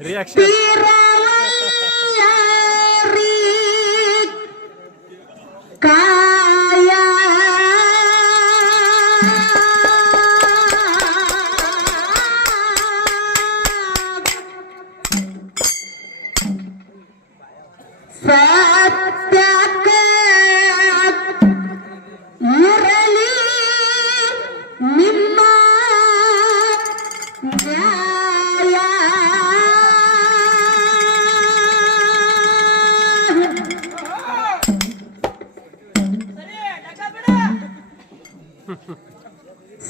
Reaction. Kaya ಸತ್ಯಕ್ಕೆ ಇರಲಿ ನಿಮ್ಮ ನ್ಯಾಯ.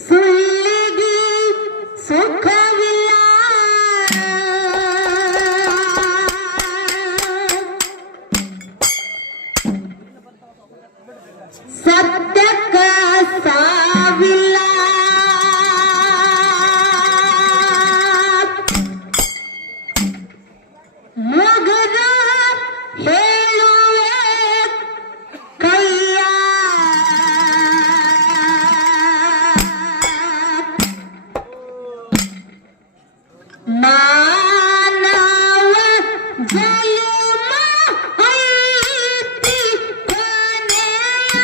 ಸುಳ್ಳಿಗೆ ಸುಖವಿಲ್ಲ, ಸತ್ಯಕ್ಕ ಸಾವಿಲ್ಲ. ಮುಗಿದ ಹೇಳುವೆ ಕೈಯ, ಮಾನವ ಜನ್ಮ ಐತಿ ಕೊನೆಯ.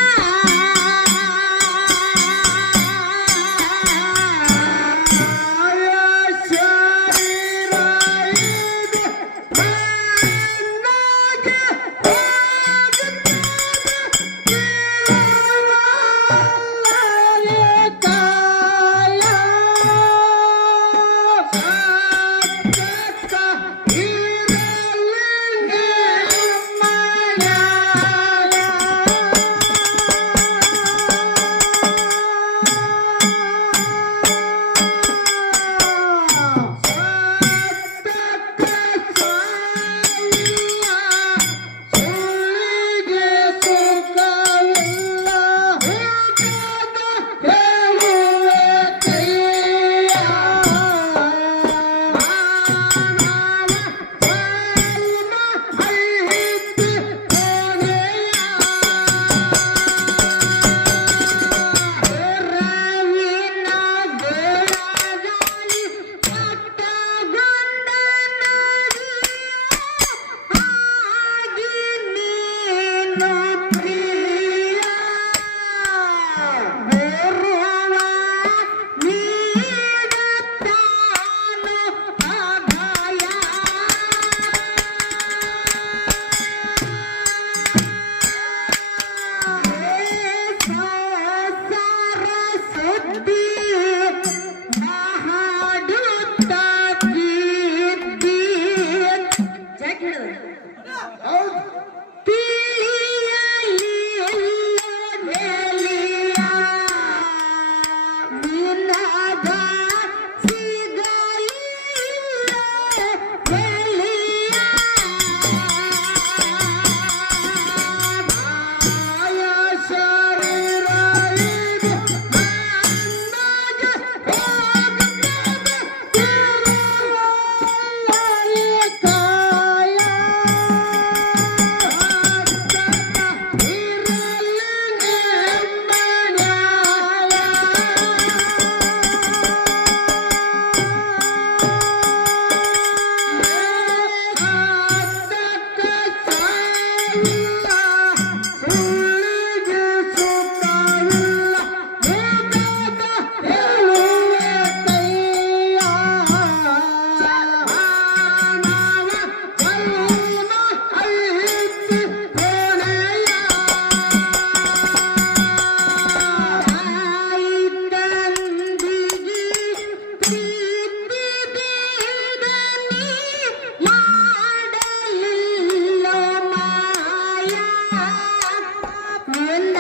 ಶರೀರ ಇದು ಮಣ್ಣಾಗೆ ಹೋಗುತ್ತದೆ, ಇರುವವರೆಗೆ ಕಾಲ. ಸತ್ಯಕ್ಕ ಇರಲಿ ನಿಮ್ಮ ನ್ಯಾಯ. ಸತ್ಯಕ್ಕ ಸಾವಿಲ್ಲ, ಸುಳ್ಳಿಗೆ ಸುಖವಿಲ್ಲ. ಹುಡುಕದ ಹೇಳುವೆ ಕೈಯ, ಮಾನವ ಜನ್ಮ ಐತಿ ಕೊನೆಯ. ರವಿನ ಬೆಳಗಾಲಿ ಕಟ್ಟಗೊಂಡ ಆಗಿ ನೀನು ಪ್ರಿಯ. ಬರುವ ನೀಡುತ್ತಾನು ಅಭಯ. ಸಂಸಾರ ಸುದ್ದಿ ಮಾಡುತ್ತ ಕೀರ್ತಿ. ಹೌದು, ತಿಳಿಯಲಿ ನೆಲೆಯ ನಿನಗ ಸಿಗಲಿ ಬೆಲೆಯ. ಮಾಯ ಶರೀರ ಇದು ಮಣ್ಣಾಗೆ ಹೋಗುತ್ತದೆ, ಇರುವವರೆಗೆ ಕಾಯ. ಸತ್ಯಕ್ಕ ಇರಲಿ ನಿಮ್ಮ ನ್ಯಾಯ. ಸತ್ಯಕ್ಕ ಸಾವಿಲ್ಲ, ಸುಳ್ಳಿಗೆ ಸುಖವಿಲ್ಲ. ಮುಗಿದ ಹೇಳುವೆ ಕೈಯ, ಮಾನವ ಜನ್ಮ ಐತಿ ಕೊನೆಯ. ತಾಯಿ ತಂದೆಗೆ ಪ್ರೀತಿ ಬೇಡನಿ ಮಾಡಲಿಲ್ಲ ಮಾಯ. ನಿನ್ನ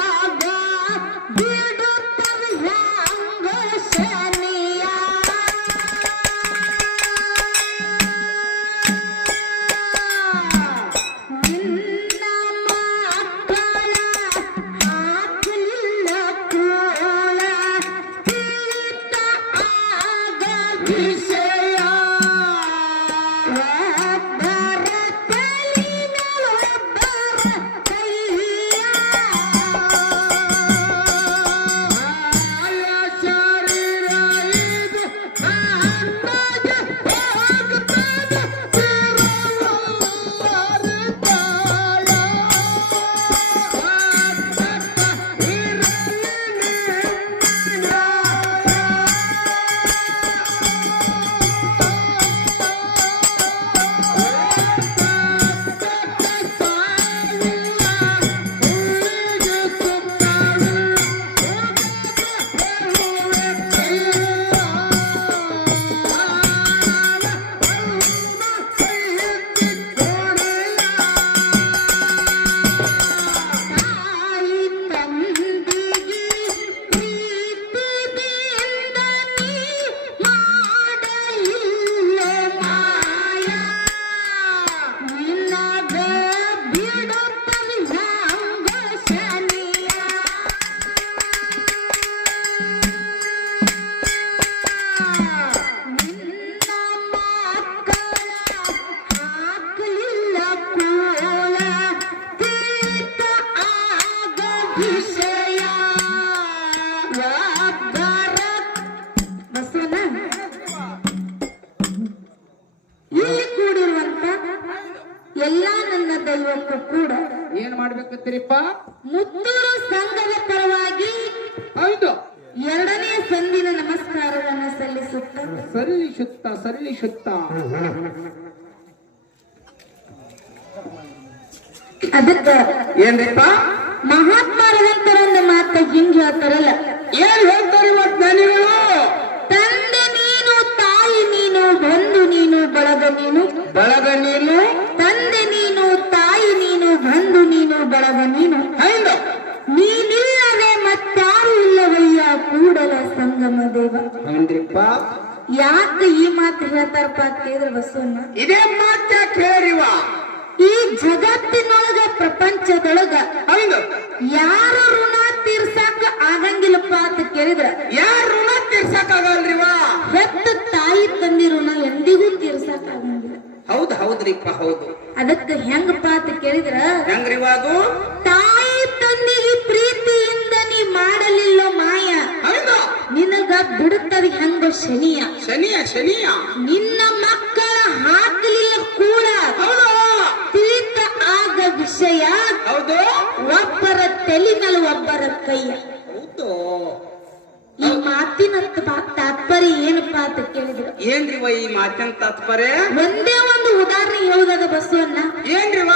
ವಿಷಯ ಒಬ್ಬರ ಬಸವನ ಇಲ್ಲಿ ಕೂಡಿರುವಂತ ಎಲ್ಲಾ ನನ್ನ ದೈವಕ್ಕೂ ಕೂಡ ಏನ್ ಮಾಡ್ಬೇಕತ್ತೀರಿಪ್ಪ? ಮುತ್ತೂರು ಸಂಘದ ಪರವಾಗಿ ಹೌದು, ಎರಡನೇ ಸಂದಿನ ನಮಸ್ಕಾರವನ್ನು ಸಲ್ಲಿಸುತ್ತ ಸರಳಿಸುತ್ತ ಅದಕ್ಕ ಏನ್ರಿಪ್ಪ? ಮಹಾತ್ಮರಂತರ ಒಂದು ಮಾತ ಹಿಂಗ್ ಹೇಳ್ತಾರಲ್ಲ, ಏನ್ ಹೇಳ್ತಾರೆ ಇವತ್ತು ಜ್ಞಾನಿಗಳು? ತಂದೆ ನೀನು, ತಾಯಿ ನೀನು, ಬಂಧು ನೀನು, ಬಳಗ ನೀನು. ಬಳಗ ನೀನು, ತಂದೆ ನೀನು, ತಾಯಿ ನೀನು, ಬಂಧು ನೀನು, ಬಳಗ ನೀನು. ಹೌದು, ನೀನಿಲ್ಲದೆ ಮತ್ತಾರು ಇಲ್ಲವಯ್ಯ ಕೂಡಲ ಸಂಗಮ ದೇವ. ಹೌದ್ರಿಪ್ಪ. ಯಾಕೆ ಈ ಮಾತು ಹೇಳ್ತಾರಪ್ಪ ಅಂತ ಕೇಳಿದ್ರೆ ಬಸವಣ್ಣ, ಇದೇ ಮಾತ ಕೇಳಿವ. ಈ ಜಗತ್ತಿನೊಳಗ ಪ್ರಪಂಚದೊಳಗ ಹೌದು, ಯಾರ ಋಣ ತೀರ್ಸಾಕ ಆಗಂಗಿಲ್ಲಪ್ಪ ಅಂತ ಕೇಳಿದ್ರ ಯಾರ ಋಣ ತೀರ್ಸಕ್ಕಾಗಲ್ರಿವ? ಹೆತ್ತ ತಾಯಿ ತಂದಿ ಋಣ ಎಂದಿಗೂ ತೀರ್ಸಾಕ ಆಗಂಗಿಲ್ಲ. ಹೌದ್ರಿಪ್ಪ, ಹೌದು. ಅದಕ್ಕೆ ಹೆಂಗಪ್ಪ ಅಂತ ಕೇಳಿದ್ರ, ಹೆಂಗ್ರಿವ ಅದು? ತಾಯಿ ತಂದಿಗೆ ಪ್ರೀತಿಯಿಂದ ನೀ ಮಾಡಲಿಲ್ಲ ಮಾಯ, ಹೌದು, ನಿನಗ ಬಿಡುತ್ತದೆ ಹೆಂಗ ಶನಿಯ. ಶನಿಯ ನಿನ್ನ ಮಕ್ಕಳ ಹಾಕಲಿಲ್ಲ ಕೂಡ ಹೌದು, ತಿಳಿತ ಆಗ ವಿಷಯ ಹೌದು, ಒಬ್ಬರ ತಲೆ ಮೇಲೆ ಒಬ್ಬರ ಕೈಯ. ಹೌದು. ಈ ಮಾತಿನ ತಾತ್ಪರ್ಯ ಏನಪ್ಪಾ ಅಂತ ಕೇಳಿದ್ರು, ಏನ್ರಿವ ಈ ಮಾತಿನ ತಾತ್ಪರ್ಯ? ಒಂದೇ ಒಂದು ಉದಾಹರಣೆ ಹೇಳುವುದಾದ ಬಸವಣ್ಣ, ಏನ್ರಿವ?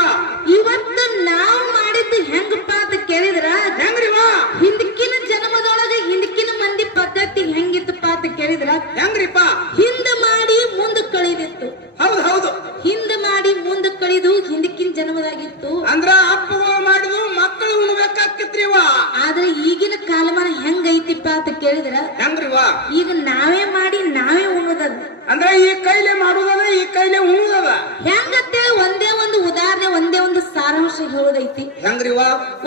ಇವತ್ತು ನಾವು ಮಾಡಿದ್ದು ಹೆಂಗಪ್ಪ ಅಂತ ಕೇಳಿದ್ರ, ಹೆಂಗ್ರಿವ? ಹಿಂದಕ್ಕಿನ ಜನ್ಮದೊಳಗೆ ಹಿಂದಕ್ಕಿನ ಮಂದಿ ಪದ್ಧತಿ ಹೆಂಗಿತ್ತಪ್ಪ ಅಂತ ಕೇಳಿದ್ರ, ಹೆಂಗ್ರಿಪ್ಪ? ಹಿಂದ ಮಾಡಿ ಮುಂದ ಕಳಿದಿತ್ತು. ಹೌದು, ಹಿಂದ ಮಾಡಿ ಮುಂದ ಕಳಿದು ಹಿಂದಕ್ಕಿನ ಜನ್ಮದಾಗಿತ್ತು. ಅಂದ್ರ ಅಪ್ಪಗಳು ಮಾಡಿದ್ವು ಮಕ್ಕಳು ಉಣ್ಬೇಕಾಕಿತ್ರಿವ. ಆದ್ರೆ ಈಗಿನ ಕಾಲಮಾನ ಹೆಂಗೈತಿಪ್ಪ ಅಂತ ಕೇಳಿದ್ರ, ಹೆಂಗ್ರಿವ? ಈಗ ನಾವೇ ಮಾಡಿ ನಾವೇ ಉಣ್ಣುದದ. ಅಂದ್ರ ಈ ಕೈಲೆ ಮಾಡುದದ, ಈ ಕೈಲೆ ಉಣ್ಣುದದ. ಹೆಂಗತ್ತೇಳಿ ಒಂದೇ ಒಂದು ಉದಾಹರಣೆ, ಒಂದೇ ಒಂದು ಸಾರಾಂಶ ಹೇಳೋದೈತಿ. ಹೆಂಗ್ರಿವ?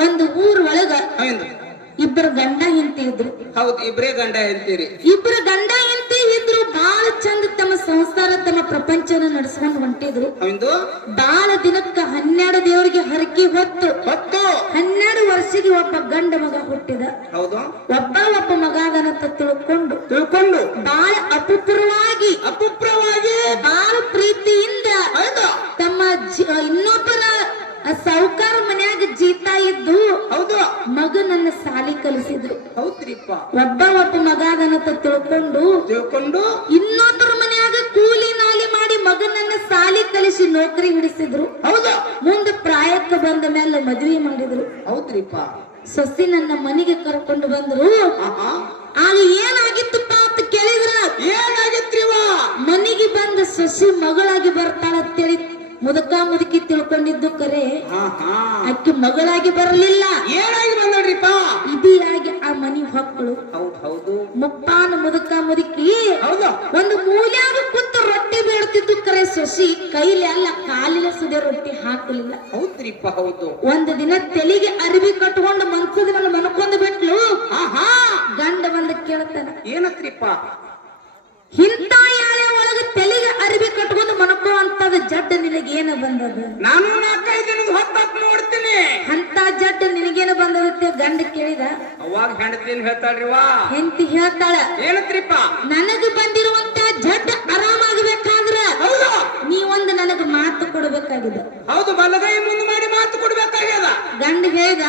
ಒಂದು ಊರ್ ಒಳಗ ಹೌದು, ಇಬ್ಬರು ಗಂಡ ಹೆಂಡತಿ ಇದ್ರು. ಹೌದು, ಇಬ್ರೇ ಗಂಡ ಹೇಳ್ತೀರಿ. ಇಬ್ಬರು ಗಂಡ ಹೆಂಡತಿ ಇದ್ರು, ಬಹಳ ಚಂದ ತಮ್ಮ ಸಂಸಾರ ತಮ್ಮ ಪ್ರಪಂಚನ ನಡೆಸ್ಕೊಂಡು ಹೊಂಟಿದ್ರು. ಹೌದು, ಬಾಳ ದಿನಕ್ಕ 12 ದೇವರಿಗೆ ಹರಕೆ ಹೊತ್ತು 12 ವರ್ಷಕ್ಕೆ ಒಬ್ಬ ಗಂಡ ಮಗ ಹುಟ್ಟಿದ. ಹೌದು, ಒಬ್ಬ ಮಗಾದನಂತ ತಿಳ್ಕೊಂಡು ಬಾಳ ಅಪುತ್ರವಾಗಿ ಬಾಳ ಪ್ರೀತಿಯಿಂದ ಹೌದು, ತಮ್ಮ ಇನ್ನೊಬ್ಬರ ಸಾಹುಕಾರ ಮನ್ಯಾಗ ಜೀತಾ ಇದ್ದು ಹೌದು, ಮಗನನ್ನ ಸಾಲಿ ಕಲಿಸಿದ್ರು. ಹೌದ್ರಿಪ್ಪ. ಒಬ್ಬ ಮಗಾದನಂತ ತಿಳ್ಕೊಂಡು ಇನ್ನೊಬ್ಬರ ಮನ್ಯಾಗ ಕೂಲಿ ನಾಲಿ ಮಾಡಿ ಮಗನನ್ನ ಸಾಲಿ ಕಲಿಸಿ ನೌಕರಿ ಹಿಡಿಸಿದ್ರು. ಹೌದು, ಮುಂದೆ ಪ್ರಾಯಕ್ಕೆ ಬಂದ ಮೇಲೆ ಮದುವೆ ಮಾಡಿದ್ರು. ಹೌದ್ರಿಪ್ಪ. ಸೊಸಿ ನನ್ನ ಮನೆಗೆ ಕರ್ಕೊಂಡು ಬಂದ್ರು. ಆಗ ಏನಾಗಿತ್ತಪ್ಪ ಅಂತ ಕೇಳಿದ್ರ, ಏನಾಗಿತ್ರಿವ? ಮನೆಗೆ ಬಂದ ಸೊಸಿ ಮಗಳಾಗಿ ಬರ್ತಾಳಂತೇಳಿ ಮುದುಕಿ ತಿಳ್ಕೊಂಡಿದ್ದು ಕರೆ ಅಕ್ಕಿ ಮಗಳಾಗಿ ಬರಲಿಲ್ಲ. ಏನಾಗಿ ಬಂದ್ರಿಪ್ಪ? ಇದಿಯಾಗಿ ಆ ಮನಿ ಹೊಕ್ಕಳು. ಹೌದು, ಮುಪ್ಪಾನ ಮುದುಕಿ ಹೌದು, ಒಂದು ಮೂಲ್ಯಾಗ ಕೂತು ರೊಟ್ಟಿ ಬೇಡ್ತಿದ್ದು ಕರೆ ಸೊಸಿ ಕೈಲಿ ಅಲ್ಲ ಕಾಲಿನ ಸುದೆ ರೊಟ್ಟಿ ಹಾಕಲಿಲ್ಲ. ಹೌದ್ರಿಪ್ಪ, ಹೌದು. ಒಂದು ದಿನ ತೆಲಿಗೆ ಅರಿವಿ ಕಟ್ಕೊಂಡು ಮನ್ಸದ ಮೇಲೆ ಮನ್ಕೊಂಡ್ ಬಿಟ್ಲು. ಗಂಡ ಬಂದ ಕೇಳ್ತಾನ, ಏನತ್ರಿಪ್ಪ? ಇಂಥ ಯಾಳೆ ಒಳಗ ತೆಲಿಗೆ ಅರಿವಿ ಕಟ್ಕೊಂಡು ಮನ್ಕೋ ಅಂತದ ಜಡ್ಡ ನಿನಗೇನ ಬಂದದ? ನಾನು 4-5 ದಿನದ ಹೊತ್ತಾತ್ ನೋಡ್ತೀನಿ. ಅಂತ ಜಡ್ಡ ನಿನಗೇನ ಬಂದದತ್ತೆ ಗಂಡ ಕೇಳಿದ. ಅವಾಗ ಹೆಂಡತಿನ್ ಹೇಳ್ತಾಳ್ರಿವಾ? ಹೆಂಡತಿ ಹೇಳ್ತಾಳ, ಏನತ್ರಿಪ್ಪ? ನನಗೆ ಬಂದಿರುವಂತ ಜಡ್ಡ ಆರಾಮಾಗಬೇಕಾದ್ರ ನೀವೊಂದು ನನಗ ಮಾತು ಕೊಡಬೇಕಾಗಿದೆ. ಹೌದು, ಬಲಗೈ ಮುಂದೆ ಮಾಡಿ ಮಾತು ಕೊಡ್ಬೇಕಾಗ್ಯದ. ಗಂಡ ಹೇಳ್ದ,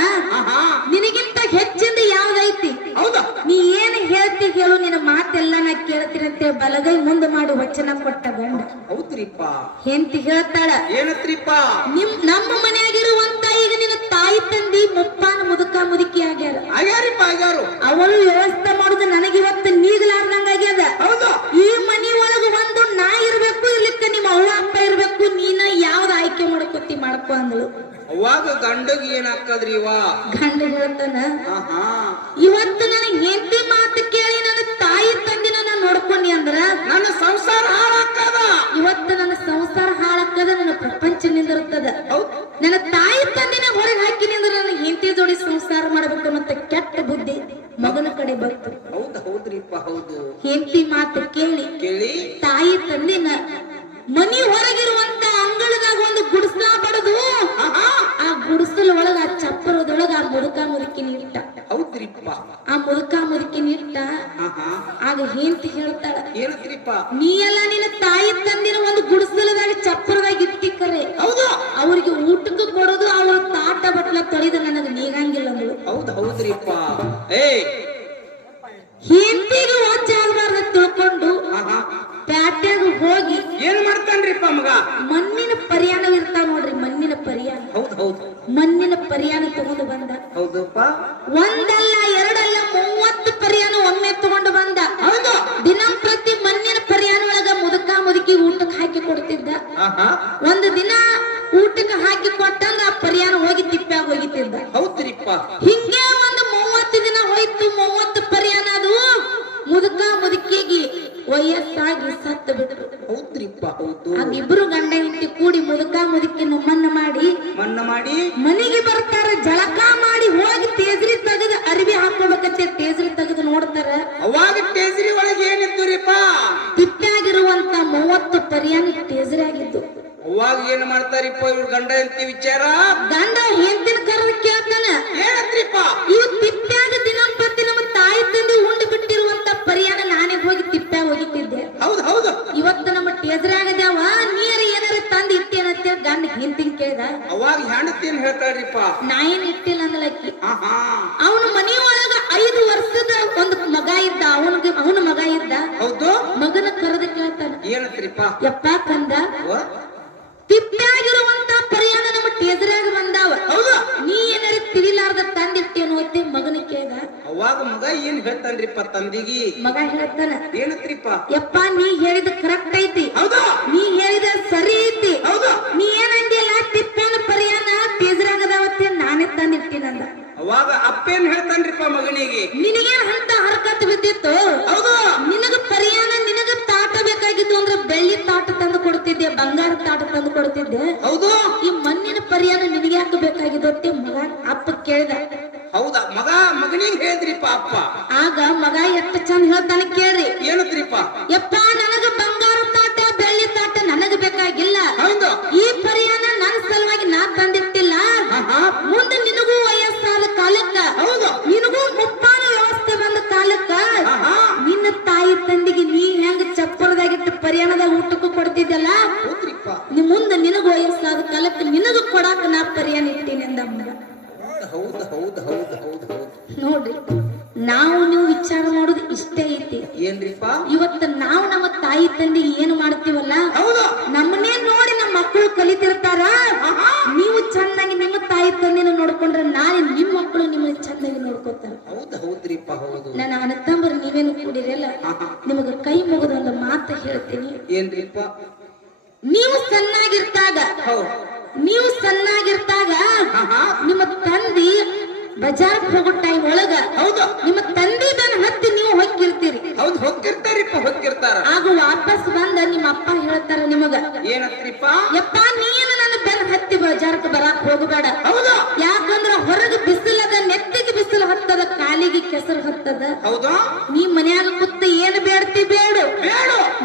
ನಿನಗಿಂತ ಹೆಚ್ಚಿಂದ ಯಾವ್ದೈತಿ? ಹೌದಾ? ನೀ ಏನ್ ಹೇಳ್ತಿ ಹೇಳು, ನಿನ್ನ ಮಾತೆಲ್ಲ ನಾ ಕೇಳ್ತೀನಿ ಅಂತ ಬಲಗೈ ಮುಂದೆ ಮಾಡಿ ವಚನ ಕೊಟ್ಟ ಗಂಡ. ಹೌದ್ರಿಪ್ಪ. ಹೆಂಡತಿ ಹೇಳ್ತಾಳ, ಏನತ್ರಿಪ್ಪ? ನಮ್ಮ ಮನೆಯಾಗಿರುವಂತ ಈಗ ನಿನ್ನ ತಾಯಿ ತಂದಿ ಮುಪ್ಪಾನ ಮುದುಕಿ ಆಗ್ಯಾರ. ಅವಳು ವ್ಯವಸ್ಥೆ ಮಾಡುದು ನನಗಿವತ್ತು ನೀಗಲಾರ್ದಂಗ ಆಗ್ಯದ. ಹೌದು, ಈ ಮನಿ ಒಳಗ ಒಂದು ನಾ ಇರ್ಬೇಕು, ಇರ್ಲಿಕ್ಕ ನಿಮ್ಮ ಅವ್ವ ಅಪ್ಪ ಇರ್ಬೇಕು, ನೀನ ಯಾವ್ದು ಆಯ್ಕೆ ಮಾಡ್ಕೊತಿ ಮಾಡ್ಕೊ ಅಂದಳು. ಅವಾಗ ಗಂಡಗ್ ಏನಾಗ್ತದ್ರಿ? ಗಂಡ ಹೇಳ್ತಾನ, ಇವತ್ತು ನನಗೆ ಹೆಂಡತಿ ಮಾತು ಕೇಳಿ ನನ್ನ ತಾಯಿ ತಂದಿನ ನಾನು ನೋಡ್ಕೊಂಡಿ ಅಂದ್ರ ನನ್ನ ಸಂಸಾರ ಹಾಳಾಗ್ತದ. ಇವತ್ತು ನನ್ನ ಸಂಸಾರ ಹಾಳಾಗ್ತದ, ನನ್ನ ಪ್ರಪಂಚ ನಿಂದಿರುತ್ತದ. ನನ್ನ ತಾಯಿ ತಂದಿನ ಹೊರಗೆ ಹಾಕಿನಿ ಅಂದ್ರೆ ನನ್ನ ಹೆಂಡತಿ ಜೋಡಿ ಸಂಸಾರ ಮಾಡ್ಬೇಕು ಮತ್ತೆ ಕೆಟ್ಟ ಬುದ್ಧಿ ಮಗನ ಕಡೆ ಬಂತು. ಹೌದ್ರಿಪ್ಪ, ಹೌದು. ಹೆಂಡತಿ ಮಾತು ಕೇಳಿ ತಾಯಿ ತಂದಿನ ಮನಿ ಹೊರಗಿರುವಂತ ಅಂಗಳದಾಗ ಒಂದು ಗುಡಿಸಲ ಬಡದು, ಆ ಗುಡಿಸಲ ಒಳಗ ಆ ಚಪ್ಪರದೊಳಗ ಆ ಮುದುಕಿ ಇಟ್ಟ. ಹೌದ್ರಿಪ್ಪ. ಆ ಮುದುಕಿನ ಇಟ್ಟ. ಆಹಾ. ಆಗ ಹೆಂಡತಿ ಹೇಳ್ತಾಳ, ಏನತ್ರಿಪ್ಪ? ನೀ ಎಲ್ಲ ನಿನ್ನ ತಾಯಿ ತಂದಿನ ಒಂದು ಗುಡಿಸಲದಾಗ ಚಪ್ಪರದಾಗ ಇಟ್ಟಿ ಕರೆ, ಹೌದು, ಅವ್ರಿಗೆ ಊಟಕ್ಕೆ ಕೊಡೋದು ಅವ್ರ ತಾಟ ಬಟ್ಲ ತೊಳೆದ ನನಗೆ ನೀಗಂಗಿಲ್ಲ ಅಂದ್ರು. ಹೌದ್ರಿಪ್ಪ. ಏ ಹೆಂಡತಿಗೆ ಒಜ್ಜ ಆಗ್ಬಾರ್ದ ತಿಳ್ಕೊಂಡು ಪ್ಯಾಟ್ಯಾಗ ಹೋಗಿ ಏನ್ ಮಾಡ್ತಾನ್ರಿಪ್ಪ ಮಗ? ಮಣ್ಣಿನ ಪರಿಯಾಣ ಇರ್ತಾವ ನೋಡ್ರಿ, ಮಣ್ಣಿನ ಪರಿಯಾಣ. ಹೌದು ಮಣ್ಣಿನ ಪರಿಯಾಣ ತಗೊಂಡು ಬಂದ. ಹೌದಪ್ಪ. ಒಂದಲ್ಲ ಎರಡಲ್ಲ 30 ಪರಿಯಾಣ ಒಮ್ಮೆ ತಗೊಂಡು ಬಂದ. ಹೌದು. ದಿನಂಪ್ರತಿ ಮಣ್ಣಿನ ಪರಿಯಾಣ ಒಳಗ ಮುದುಕಿ ಊಟಕ್ಕೆ ಹಾಕಿ ಕೊಡ್ತಿದ್ದ. ಒಂದು ದಿನ ಊಟಕ್ಕೆ ಹಾಕಿ ಕೊಟ್ಟಂಗ ಆ ಪರಿಯಾಣ ಹೋಗಿ ತಿಪ್ಪ್ಯಾಗ ಹೋಗಿತ್ತಿದ್ದ. ಹೌದ್ರಿಪ್ಪ. ಹಿಂಗೆ ಒಂದು 30 ದಿನ ಹೋಯ್ತು. 30 ಪರಿಯಾಣ ಅದು ಮುದುಕಿಗೆ ವಯಸ್ಸಾಗಿ ಸತ್ತು ಬಿಟ್ರು. ಹೌದ್ರಿಪ್ಪ. ಹೌದು. ಆಗಿಬ್ರು ಗಂಡ ಹೆಂಡತಿ ಕೂಡಿ ಮುದುಕಿನ ಮಣ್ಣ ಮಾಡಿ ಮನೆಗೆ ಬರ್ತಾರ. ಜಳಕ ಮಾಡಿ ಹೋಗಿ ತೇಜ್ರಿ ತೆಗೆದು ಅರಿವಿ ಹಾಕೋಬೇಕಂತೆ ತೇಜ್ರಿ ತೆಗೆದು ನೋಡ್ತಾರ. ಅವಾಗ ತೇಜ್ರಿ ಒಳಗೆ ಏನಿದ್ದುರಿಪ್ಪ? ತಿಪ್ಪಾಗಿರುವಂತ 30 ಪರಿಯಾಣ ತೇಜ್ರಿ ಆಗಿದ್ದು. ಅವಾಗ ಏನ್ ಮಾಡ್ತಾರಿಪ್ಪ ಇವ್ರ ಗಂಡ ಹೆಂಡತಿ ವಿಚಾರ? ಗಂಡ ಹೆಂಡತಿನ ಕರೆದು ಕೇಳ್ತಾನ, ಏನತ್ರಿಪ್ಪ? ಇವ್ ತಿಪ್ಪ್ಯಾಗ ದಿನಂಪ್ರತಿ ನಮ್ಮ ತಾಯಿ ತಂದೆ ಉಂಡು ಬಿಟ್ಟಿರುವಂತ ಪರಿಯಾಣ ನಾನೇ ಹೋಗಿ ತಿಪ್ಪ್ಯಾಗ ಹೋಗಿತ್ತಿದ್ದೆ. ಹೌದು. ಇವತ್ತು ನಮ್ಮ ಟೇಜ್ರಿ ಆಗದ್ಯಾವ, ನೀರು ಏನಾರ ತಂದು ಇಟ್ಟೇನಂತ ಗಂಡ ಹೆಂಡತಿನ ಕೇಳ್ದ. ಅವಾಗ ಹೆಂಡತಿ ಏನ್ ಹೇಳ್ತಾಳ್ರಿಪ್ಪ? ನಾ ಏನ್ ಇಟ್ಟಿಲ್ಲ ಅಂದಲಕ್ಕಿ. ಅವನ ಮನೆಯೊಳಗ 5 ವರ್ಷದ ಒಂದು ಮಗ ಇದ್ದ. ಅವನ ಮಗ ಇದ್ದ. ಹೌದು. ಮಗನ ಕರೆದು ಕೇಳ್ತಾನ, ಏನತ್ರಿಪ್ಪ? ಯಪ್ಪ ಕಂದ, ತಿಪ್ಪಾಗಿರುವಂತ ಪರಿಯಾಣ ನಮ್ಮ ಟೇಜ್ರಾಗ ಬಂದಾವ. ಹೌದು. ನೀ ಏನಾರ ತಿಳಿಲಾರ್ದ ತಂದಿಟ್ಟೇನು ಅಂತ ಮಗನ ಕೇಳ್ದ. ಅವಾಗ ಮಗ ಏನ್ ಹೇಳ್ತಾನ್ರಿಪ್ಪ ತಂದಿಗಿ? ಮಗ ಹೇಳ್ತಾನ, ಏನತ್ರಿಪ್ಪ? ಯಪ್ಪ ನೀ ಹೇಳಿದ ಕರೆಕ್ಟ್ ಐತಿ. ಹೌದು. ನೀ ಹೇಳಿದ ಸರಿ ಐತಿ. ಹೌದು. ನೀ ಏನಂದಿಲ್ಲ ತಿಪ್ಪನ ಪರಿಯಾಣ ಟೇಜ್ರಾಗದಾವತ್ತೆ ನಾನೇ ತಂದಿಟ್ಟಿನಂದ. ಅವಾಗ ಅಪ್ಪೇನ್ ಹೇಳ್ತಾನ್ರಿಪ್ಪ ಮಗನಿಗೆ? ನಿನಗೇನ್ ಅಂತ ಹರಕತ್ ಬಿದ್ದಿತ್ತು? ಹೌದು. ನಿನಗ ಪರಿಯಾಣ ನಿನಗ ತಾಟ ಬೇಕಾಗಿತ್ತು ಅಂದ್ರೆ ಬೆಳ್ಳಿ ತಾಟ ತಂದು ಕೊಡ್ತಿದ್ದೆ, ಬಂಗಾರ ತಾಟ ತಂದು ಕೊಡ್ತಿದ್ದೆ. ಹೌದು. ಈ ಮಣ್ಣಿನ ಪರಿಯಾಣ ನಿನಗೆ ಯಾಕೆ ಬೇಕಾಗಿದ್ದು ಮಗ ಅಪ್ಪ ಕೇಳಿದ. ಹೌದಾ? ಮಗನಿಗೆ ಹೇಳಿದ್ರಿಪ್ಪ ಅಪ್ಪ. ಆಗ ಮಗ ಎಷ್ಟು ಚಂದ ಹೇಳ್ತಾನೆ ಕೇಳ್ರಿ. ಏನತ್ರಿಪ್ಪ? ಯಪ್ಪ ನನಗ ಬಂಗಾರ ತಾಟ ಬೆಳ್ಳಿ ತಾಟ ನನಗ ಬೇಕಾಗಿಲ್ಲ. ಹೌದು. ಈ ಪರಿಯಾಣ ನನ್ನ ಸಲುವಾಗಿ ನಾ ತಂದಿಟ್ಟಿಲ್ಲ. ಮುಂದೆ ನಿನಗೂ ವಯಸ್ಸಾದ ಕಾಲಕ್ಕ, ಹೌದು, ನಿನಗೂ ಮುಪ್ಪಾನ ವ್ಯವಸ್ಥೆ ಬಂದ ಕಾಲಕ್ಕ ನಿನ್ನ ತಾಯಿ ತಂದಿಗೆ ನೀ ಹೆಂಗ ಚಪ್ಪರದಾಗಿಟ್ಟು ಪರಿಯಾಣದಾಗ ಊಟಕ್ಕೂ ಕೊಡ್ತಿದ್ದಲ್ಲ, ಮುಂದೆ ನಿನಗ ವಯಸ್ಸಾದ ಕಾಲಕ್ಕ ನಿನಗ ಕೊಡಾಕ ನಾ ಪರಿಯಾಣ ಇಟ್ಟೀನಿ ಅಂದ ಮಗ. ನೋಡ್ರಿ, ನಾವು ನೀವು ವಿಚಾರ ಮಾಡೋದು ಇಷ್ಟೇ ಐತಿ. ಏನ್ರಿಪ್ಪ? ಇವತ್ತು ನಾವು ನಮ್ಮ ತಾಯಿ ತಂದಿಗೆ ಏನು ಮಾಡ್ತೀವಲ್ಲ, ನಮ್ಮನ್ನೇ ನೋಡಿ ನಮ್ಮ ಮಕ್ಕಳು ಕಲಿತಿರ್ತಾರ. ನೀವು ಚಂದಾಗಿ ನಿಮ್ಮ ತಾಯಿ ತಂದಿನ ನೋಡ್ಕೊಂಡ್ರೆ ನಾಳೆ ನಿಮ್ಮ ಮಕ್ಕಳು ನಿಮ್ಮನ್ನ ಚಂದಾಗಿ ನೋಡ್ಕೋತಾರ. ನನ್ನ ಅಣ್ಣತಂಬರು ನೀವೇನು ಕೂಡಿರಲ್ಲ, ನಿಮಗ ಕೈ ಮುಗಿದ ಒಂದು ಮಾತು ಹೇಳ್ತೀನಿ. ಏನ್ರಿಪ್ಪ? ನೀವು ಸಣ್ಣಾಗಿರ್ತಾಗ ನಿಮ್ಮ ತಂದಿ ಬಜಾರ್ಕ್ ಹೋಗೋ ಟೈಮ್ ಒಳಗ ನಿಮ್ಮ ತಂದಿ ಬೆನ್ ಹತ್ತಿ ನೀವು ಹೋಗಿರ್ತೀರಿ. ಹೌದು, ಹೋಗಿರ್ತಾರ. ಆಗ ವಾಪಸ್ ಬಂದ ನಿಮ್ಮ ಅಪ್ಪ ಹೇಳ್ತಾರ ನಿಮಗ, ಏನತ್ರಿಪ್ಪ? ಯಪ್ಪ ನೀನು ನನ್ನ ಬೆನ್ ಹತ್ತಿ ಬಜಾರ್ಕ್ ಬರಾಕ್ ಹೋಗಬೇಡ. ಯಾಕಂದ್ರ ಹೊರಗೆ ಬಿಸಿಲದ, ನೆತ್ತಿಗೆ ಬಿಸಿಲು ಹತ್ತದ, ಕಾಲಿಗೆ ಕೆಸರು ಹತ್ತದ. ನೀ ಮನ್ಯಾಗ ಕೂತ ಏನು ಬೇಡ್ತಿ ಬೇಡು,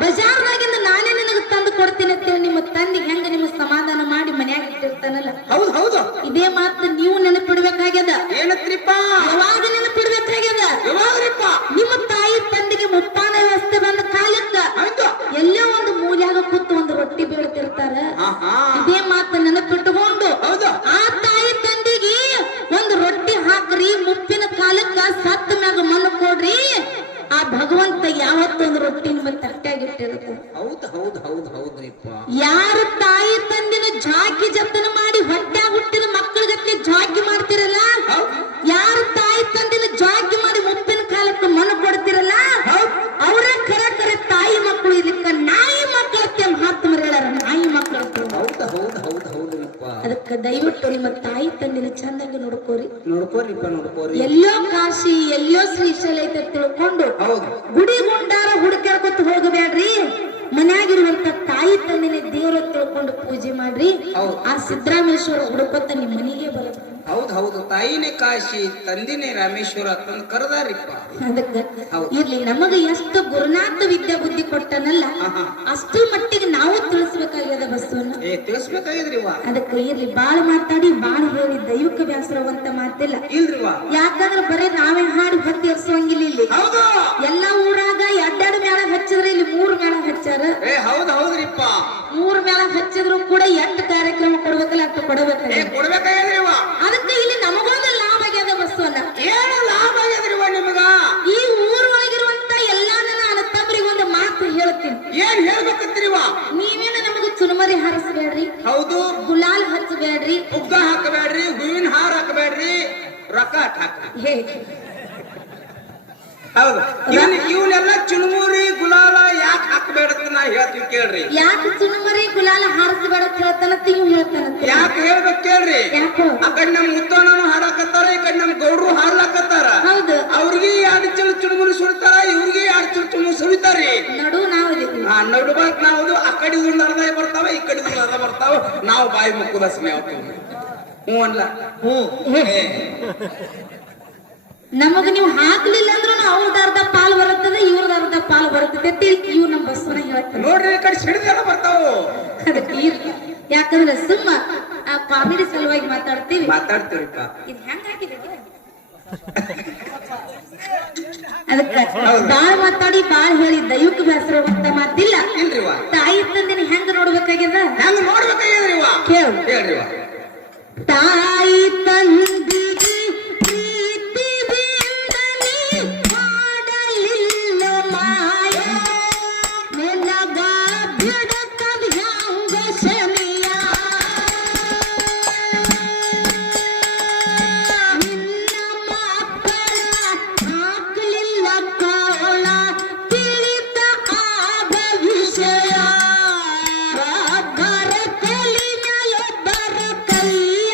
ಬಜಾರ್ನಾಗಿಂದ ನಾನೇ ನಿನಗ ತಂದು ಕೊಡ್ತೀನಿ ಅಂತೇಳಿ ನಿಮ್ಮ ತಂದಿ ಹೆಂಗ ನಿಮ್ಗೆ ಸಮಾಧಾನ ಮಾಡಿ ಮನ್ಯಾಗ ಇಟ್ಟಿರ್ತಾನಲ್ಲ. ಇದೇ ಮಾತು ನೀವು ನೆನಪಿಡ್ಬೇಕಾಗ್ಯದ. ಏನತ್ರಿಪ್ಪ? ಯಾವಾಗ ನೆನಪಿಡ್ಬೇಕಾಗ್ಯದ? ನಿಮ್ಮ ತಾಯಿ ತಂದಿಗೆ ಮುಪ್ಪಾನ ವ್ಯವಸ್ಥೆ ಬಂದ ಕಾಲಕ್ಕ ಎಲ್ಲೋ ಒಂದು ಮೂಲ್ಯಾಗ ಕೂತು ಒಂದು ರೊಟ್ಟಿ ಬೀಳ್ತಿರ್ತಾರ. ಇದೇ ಮಾತು ನೆನಪಿಟ್ಟುಕೊಂಡು ಆ ತಾಯಿ ತಂದಿಗೆ ಒಂದು ರೊಟ್ಟಿ ಹಾಕ್ರಿ, ಮುಪ್ಪಿನ ಕಾಲಕ್ಕ ಸತ್ತ ಮ್ಯಾಗ ಮಣ್ಣು ಕೊಡ್ರಿ. ಆ ಭಗವಂತ ಯಾವತ್ತೊಂದು ರೊಟ್ಟಿ ನಿಮ್ಮ ತಟ್ಟಾಗಿಟ್ಟಿರುತ್ತೆ. ಯಾರು ತಾಯಿ ತಂದಿನ ಜಾಕಿ ಜತನ ಮಾಡಿ ಹೊಟ್ಟ್ಯಾಗ ಹುಟ್ಟಿದ ಮಕ್ಕಳಿಗತ್ತೆ ಜಾಕಿ ಮಾಡ್ತಿರಲ್ಲ, ಯಾರು ತಾಯಿ ತಂದಿನ ಜಾಕಿ ಮಾಡಿ ಮುಪ್ಪಿನ ಕಾಲಕ್ಕೆ ಮಣ್ಣು ಕೊಡ್ತಿರಲ್ಲ, ಅವರೇ ಕರೆ ತಾಯಿ ಮಕ್ಕಳು. ಇದಕ್ಕ ನಾಯಿ ಮಕ್ಕಳತ್ತೆ ಮಹಾತ್ಮರು ಹೇಳಾರ, ನಾಯಿ ಮಕ್ಕಳು. ಅದಕ್ಕೆ ದಯವಿಟ್ಟು ನಿಮ್ಮ ತಾಯಿ ತಂದಿನ ಚಂದಾಗಿ ನೋಡ್ಕೋರಿ. ಎಲ್ಲೋ ಕಾಶಿ ಎಲ್ಲೋ ಶ್ರೀಶೈಲ ಐತೆ ತಿಳ್ಕೊಂಡು ಗುಡಿ ಗುಂಡಾರ ಹುಡುಕ್ಯಾಡ್ಕೊತ ಹೋಗಬೇಡ್ರಿ. ಮನ್ಯಾಗಿರುವಂತ ತಾಯಿ ತಂದೆನೆ ದೇವ್ರ ತಿಳ್ಕೊಂಡು ಪೂಜೆ ಮಾಡ್ರಿ. ಹೌದು. ಆ ಸಿದ್ದರಾಮೇಶ್ವರ ಹುಡುಕೊತ್ತ ನಿಮ್ ಮನೆಗೆ ಬರುತ್ತೆ. ಹೌದ್ ಹೌದು, ತಾಯಿನೇ ಕಾಶಿ ತಂದಿನೇ ರಾಮೇಶ್ವರ ತಂದು ಕರೆದಾರಿಪ್ಪ. ಅದಕ್ಕೆ ಹೌದು. ಇರ್ಲಿ, ನಮಗ ಎಷ್ಟು ಗುರುನಾಥ ವಿದ್ಯಾ ಬುದ್ಧಿ ಕೊಟ್ಟನಲ್ಲ ಅಷ್ಟರ ಮಟ್ಟಿಗೆ ನಾವು ತಿಳಿಸ್ಬೇಕಾಗ್ಯದ ಬಸವನ್ನ. ತಿಳಿಸ್ಬೇಕಾಗಿದ್ರಿವಾ. ಅದಕ್ಕೆ ಇರ್ಲಿ, ಬಾಳ ಮಾತಾಡಿ ಬಾಳ ಹೇಳಿ ದೈವಿಕ ವ್ಯಾಸರವಂತ ಮಾತಿಲ್ಲ. ಇಲ್ರಿವಾ. ಯಾಕಂದ್ರೆ ಬರೀ ನಾವೇ ಹಾಡಿ ಹೊತ್ತಿ ಎರ್ಸುವಂಗಿಲ್ಲ ಇಲ್ಲಿ. ಹೌದು. ಎಲ್ಲಾ ಊರಾಗ ಎರಡೆರಡು ಮೇಳ ಹಚ್ಚಿದ್ರೆ ಇಲ್ಲಿ 3 ಮೇಳ ಹಚ್ಚಾರ. ಹೌದ್ ಹೌದ್ರಿಪ್ಪ. 3 ಮೇಳ ಹಚ್ಚಿದ್ರು ಕೂಡ 8 ಕಾರ್ಯಕ್ರಮ ಕೊಡ್ಬೇಕಲ್ಲ, ಅಷ್ಟು ಕೊಡಬೇಕಲ್ಲ. ಕೊಡ್ಬೇಕಾಗಿದ್ರಿವಾ. ಅದಕ್ಕೆ ಇಲ್ಲಿ ನಮಗೊಂದು ಲಾಭ ಆಗ್ಯದ ಬಸವನ್ನ. ಏನು ಲಾಭ ಆಗ್ಯದ್ರಿವ ನಿಮಗ? ಈ ಊರೊಳಗಿರುವಂತ ಎಲ್ಲಾ ನನ್ನ ಅಣ್ಣತಮ್ಮರಿಗೆ ಒಂದು ಮಾತು ಹೇಳ್ತೀನಿ. ಏನ್ ಹೇಳ್ಬೇಕಂತೀರಿವಾ? ನೀವೇನು ನಮಗ ಚುರುಮರಿ ಹಾರಿಸಬೇಡ್ರಿ. ಹೌದು. ಗುಲಾಲ್ ಹಚ್ಚಬೇಡ್ರಿ, ಉಗ್ಗ ಹಾಕಬೇಡ್ರಿ, ಹೂವಿನ ಹಾರ ಹಾಕಬೇಡ್ರಿ, ರೊಕ್ಕ ಹಾಕ್ರಿ. ಹೇ ಹೌದು. ಇವನ್ನೆಲ್ಲ ಚುನುಮುರಿ ಗುಲಾಲ ಯಾಕೆ ಹಾಕಬೇಡತ್ತ ನಾ ಹೇಳ್ತೀವಿ ಕೇಳ್ರಿ. ಯಾಕೆ ಚುರುಮರಿ ಗುಲಾಲ ಹಾರಿಸಬೇಡ ಹೇಳ್ತಾನಂತ ಇವ್ ಹೇಳ್ತಾನಂತ. ಯಾಕೆ ಹೇಳ್ಬೇಕು ಕೇಳ್ರಿ. ಯಾಕೋ? ಆ ಕಡೆ ನಮ್ ಮುತ್ತಣ್ಣನು ಹಾಡಾಕತ್ತಾರ, ಈ ಕಡೆ ನಮ್ ಗೌಡ್ರು ಹಾಡ್ಲಾಕತ್ತಾರ. ಹೌದು. ಅವ್ರಿಗೆ 2 ಚಲು ಚುನುಮುರಿ ಸುರಿತಾರ, ಇವ್ರಿಗೆ 2 ಚಲು ಚುನುಮುರಿ ಸುರಿತಾರಿ. ನಡು ನಾವು ಇದೀವಿ. ನಡುಬಾಕ್ ನಾವು ಆ ಕಡೆ ಒಂದು ಅರ್ಧ ಬರ್ತಾವ, ಈ ಕಡೆ ಒಂದು ಅರ್ಧ ಬರ್ತಾವ. ನಾವು ಬಾಯಿ ಮುಕ್ಕುದ ಸಮಯ ಹ್ಞೂ ಅನ್ಲ. ನಮಗ ನೀವು ಹಾಕ್ಲಿಲ್ಲ ಅಂದ್ರೂ ಅವ್ರದ್ದು ಅರ್ಧ ಪಾಲ್ ಬರುತ್ತದೆ, ಇವ್ರದ್ದು ಅರ್ಧ ಪಾಲ್ ಬರುತ್ತದೆ. ಇವ್ ನಮ್ ಬಸವನ ಹೇಳ್ತಾನೆ ನೋಡ್ರಿ, ಈ ಕಡೆ ಸಿಡಿದೆಲ್ಲ ಬರ್ತಾವ. ಅದಕ್ಕೆ ಇರ್ಲಿ, ಯಾಕಂದ್ರೆ ಸುಮ್ಮ ಆ ಕಾಮಿಡಿ ಸಲುವಾಗಿ ಮಾತಾಡ್ತೀವಿ. ಮಾತಾಡ್ತೀವಿಪ್ಪ. ಇದು ಹೆಂಗ ಹಾಕಿದೆ ಅದಕ್ಕೆ ಬಾಳ್ ಮಾತಾಡಿ ಬಾಳ್ ಹೇಳಿ ದೈವಿಕ ಬೇಸರವಂತ ಮಾತಿಲ್ಲ. ಇಲ್ರಿವಾ. ತಾಯಿ ತಂದಿನ ಹೆಂಗ ನೋಡ್ಬೇಕಾಗ್ಯದ? ಹೆಂಗ ನೋಡ್ಬೇಕಾಗ್ಯದ್ರಿವಾ? ಕೇಳು. ಹೇಳ್ರಿವಾ. ತಾಯಿ ತಂದಿಗೆ ಪ್ರೀತಿದಿಂದಲೇ ಮಾಡಲಿಲ್ಲ ಮಾಯ, ನೆಲಗ ಬಿಡತದ ಹ್ಯಾಂಗ ಶನಿಯ. ನಿನ್ನ ಮಕ್ಕಳ ಹಾಕಲಿಲ್ಲ ಕೋಳ, ತಿಳಿತ ಆಗ ವಿಷಯ. ಬರ ಕಲಿನಯ ಬರ ಕೈಯ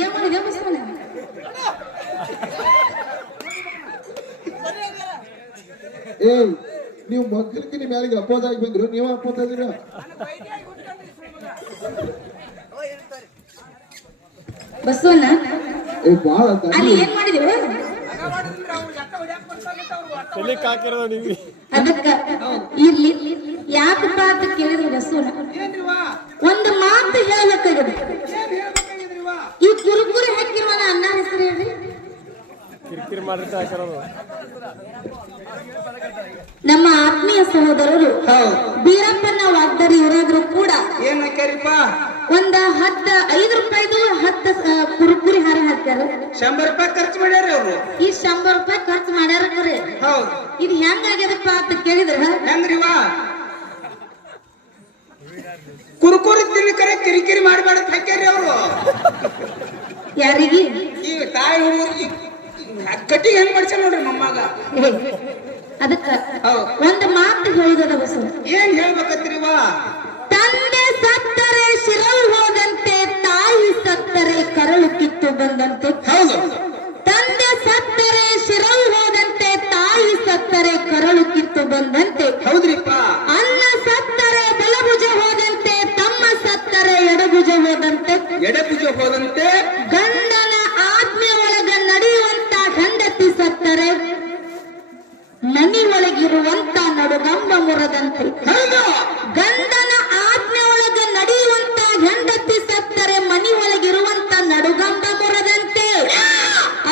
ಏನ್ ಮಾಡಿದೆ ಬಸವಣ್ಣ? ಏಯ್ ನೀವು ಮಕ್ಕಳಿಗೆ ನಿಮ್ಮ ಯಾರಿಗೆ ಅಪೋಸ್ ಆಗಿ ಬಂದ್ರು ನೀವು ಅಪೋಸ್ ಆಗಿರ ಬಸವಣ್ಣ ಏ ಬಾಳ ಅಲ್ಲಿ ಏನ್ ಮಾಡಿದೀವ? ಎಲ್ಲಿಕ್ ಹಾಕಿರೋದು ನೀವು? ಅದಕ್ಕ ಇರ್ಲಿ ಯಾಕಪ್ಪ ಅಂತ ಕೇಳಿದ್ರು ಬಸವಣ್ಣ, ಒಂದು ಮಾತು ಹೇಳ್ಬೇಕಾಗಿದೆ. ಈ ಕುರುಕುರಿ ಹಾಕಿರುವನ ಅನ್ನ ಹೆಸರು ಹೇಳ್ರಿ. ಕಿರಿಕಿರಿ ಮಾಡಿರ್ತಾ ಹಾಕಿರೋದು. ನಮ್ಮ ಆತ್ಮೀಯ ಸಹೋದರರು ಬೀರಪ್ಪನ ವಾಗ್ದಾರಿ ಇವರಾದ್ರೂ ಕೂಡ ಏನ್ ಹಾಕ್ಯಾರಿಪ್ಪ? ಒಂದ 5 ರೂಪಾಯಿದು 10 ಕುರುಕುರಿ ಹಾರ ಹಾಕ್ಯಾರ. 100 ರೂಪಾಯಿ ಖರ್ಚು ಮಾಡ್ಯಾರ ಅವ್ರು. ಈ 100 ರೂಪಾಯಿ ಖರ್ಚು ಮಾಡ್ಯಾರ ಖರೆ. ಹೌದು. ಇದು ಹೆಂಗಾಗ್ಯದಪ್ಪ ಅಂತ ಕೇಳಿದ್ರ ಹೆಂಗ್ರಿವಾ? ಕುರುಕುರಿ ತಿನ್ಕರೆ ಕಿರಿಕಿರಿ ಮಾಡಬೇಡ ಹಾಕ್ಯಾರಿ ಅವ್ರು. ಯಾರಿಗೆ? ಈಗ ತಾಯಿ ಹುಡುಗರಿಗೆ ಕಟ್ಟಿಗೆ ಹೆಂಗ್ ಮಾಡ್ಸ ನೋಡ್ರಿ ಮೊಮ್ಮಗ. ಅದಕ್ಕ ಒಂದು ಮಾತು ಹೇಳುದದ ಬಸವ. ಏನ್ ಹೇಳ್ಬೇಕತ್ರಿವಾ? ತಂದೆ ಸತ್ತರೆ ಶಿರವು ಹೋದಂತೆ, ತಾಯಿ ಸತ್ತರೆ ಕರಳು ಕಿತ್ತು ಬಂದಂತೆ. ಹೌದು. ತಂದೆ ಸತ್ತರೆ ಶಿರವು ಹೋದಂತೆ, ತಾಯಿ ಸತ್ತರೆ ಕರಳು ಕಿತ್ತು ಬಂದಂತೆ. ಹೌದ್ರಿಪ್ಪ. ಅನ್ನ ಸತ್ತರೆ ಬಲಭುಜ ಹೋದಂತೆ, ತಮ್ಮ ಸತ್ತರೆ ಎಡಭುಜ ಹೋದಂತೆ. ಎಡಭುಜ ಹೋದಂತೆ ಗಂಡನ ಆಜ್ಞೆ ಒಳಗ ನಡೆಯುವಂತ ಹೆಂಡತಿ ಸತ್ತರೆ ಮನಿ ಒಳಗಿರುವಂತ ನಡುಗಂಬ ಮುರದಂತೆ. ಹೌದು. ಗಂಡನ ಆಜ್ಞೆ ಒಳಗ ನಡೆಯುವಂತ ಹೆಂಡತಿ ಸತ್ತರೆ ಮನಿ ಒಳಗಿರುವಂತ ನಡುಗಂಬ ಮುರದಂತೆ.